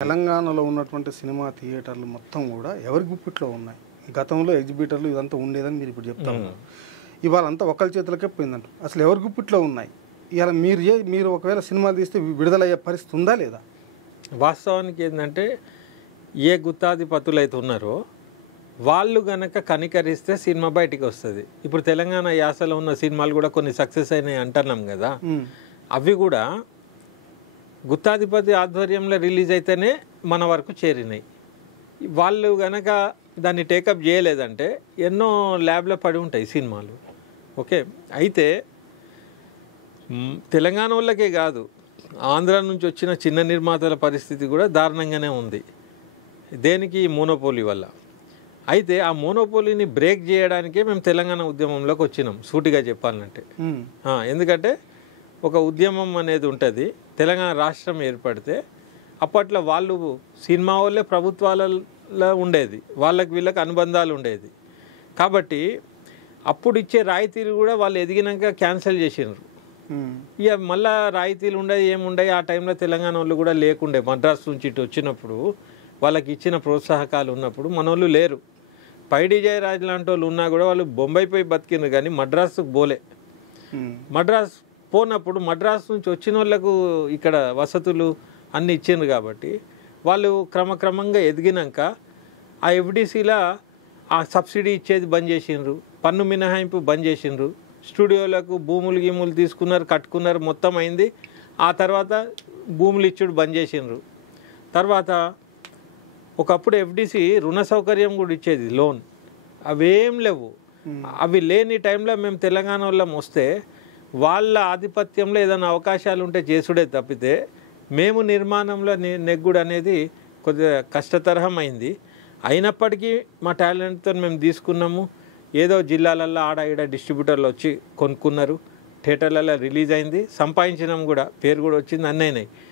తెలంగాణలో ఉన్నటువంటి సినిమా థియేటర్లు మొత్తం కూడా ఎవరి గుప్పిట్లో ఉన్నాయి. గతంలో ఎగ్జిబిటర్లు ఇదంతా ఉండేదని మీరు ఇప్పుడు చెప్తా ఉన్నారు. ఇవాళ అంతా ఒకళ్ళ చేతులకే పోయిందంట. అసలు ఎవరి గుప్పిట్లో ఉన్నాయి? ఇలా మీరు ఒకవేళ సినిమాలు తీస్తే విడుదలయ్యే పరిస్థితి ఉందా లేదా? వాస్తవానికి ఏంటంటే ఏ గుత్తాధిపతులు అయితే ఉన్నారో వాళ్ళు గనక కనికరిస్తే సినిమా బయటికి వస్తుంది. ఇప్పుడు తెలంగాణ యాసలో ఉన్న సినిమాలు కూడా కొన్ని సక్సెస్ అయినాయి అంటున్నాం కదా, అవి కూడా గుత్తాధిపతి ఆధ్వర్యంలో రిలీజ్ అయితేనే మన వరకు చేరినాయి. వాళ్ళు గనక దాన్ని టేకప్ చేయలేదంటే ఎన్నో ల్యాబ్లో పడి ఉంటాయి సినిమాలు. ఓకే, అయితే తెలంగాణ వాళ్ళకే కాదు, ఆంధ్ర నుంచి వచ్చిన చిన్న నిర్మాతల పరిస్థితి కూడా దారుణంగానే ఉంది. దేనికి? మోనోపోలీ వల్ల. అయితే ఆ మోనోపోలీని బ్రేక్ చేయడానికే మేము తెలంగాణ ఉద్యమంలోకి వచ్చినాం, సూటిగా చెప్పాలంటే. ఎందుకంటే ఒక ఉద్యమం అనేది ఉంటుంది. తెలంగాణ రాష్ట్రం ఏర్పడితే అప్పట్లో వాళ్ళు సినిమా వాళ్ళే ప్రభుత్వాలలో ఉండేది, వాళ్ళకి వీళ్ళకి అనుబంధాలు ఉండేది. కాబట్టి అప్పుడు ఇచ్చే రాయితీలు కూడా వాళ్ళు ఎదిగినాక క్యాన్సిల్ చేసినారు. ఇక మళ్ళీ రాయితీలు ఉండేది ఏముండయి. ఆ టైంలో తెలంగాణ వాళ్ళు కూడా లేకుండే. మద్రాసు నుంచి ఇటు వచ్చినప్పుడు వాళ్ళకి ఇచ్చిన ప్రోత్సాహకాలు ఉన్నప్పుడు మన వాళ్ళు లేరు. పైడి జయరాజ్ లాంటి వాళ్ళు ఉన్నా కూడా వాళ్ళు బొంబాయి పోయి బతికినారు, కానీ మద్రాసుకు పోలే. మద్రాసు పోనప్పుడు మద్రాసు నుంచి వచ్చిన వాళ్ళకు ఇక్కడ వసతులు అన్నీ ఇచ్చిండ్రు. కాబట్టి వాళ్ళు క్రమక్రమంగా ఎదిగినాక ఆ ఎఫ్డిసిలా ఆ సబ్సిడీ ఇచ్చేది బంద్ చేసిండ్రు, పన్ను మినహాయింపు బంద్ చేసిండ్రు, స్టూడియోలకు భూములు తీసుకున్నారు, కట్టుకున్నారు, మొత్తం అయింది. ఆ తర్వాత భూములు ఇచ్చుడు బంద్ చేసిండ్రు. తర్వాత ఒకప్పుడు ఎఫ్డిసి రుణ సౌకర్యం కూడా ఇచ్చేది, లోన్. అవేం లేవు. అవి లేని టైంలో మేము తెలంగాణ వాళ్ళం వస్తే వాళ్ళ ఆధిపత్యంలో ఏదైనా అవకాశాలు ఉంటే చేసుడే తప్పితే మేము నిర్మాణంలో నెగ్గుడు అనేది కొద్దిగా కష్టతరహం అయింది. అయినప్పటికీ మా టాలెంట్తో మేము తీసుకున్నాము. ఏదో జిల్లాలల్లో ఆడ ఈడ డిస్ట్రిబ్యూటర్లు వచ్చి కొనుక్కున్నారు, థియేటర్లలో రిలీజ్ అయింది, సంపాదించినాం కూడా, పేరు కూడా వచ్చింది, అన్నీ అయినాయి.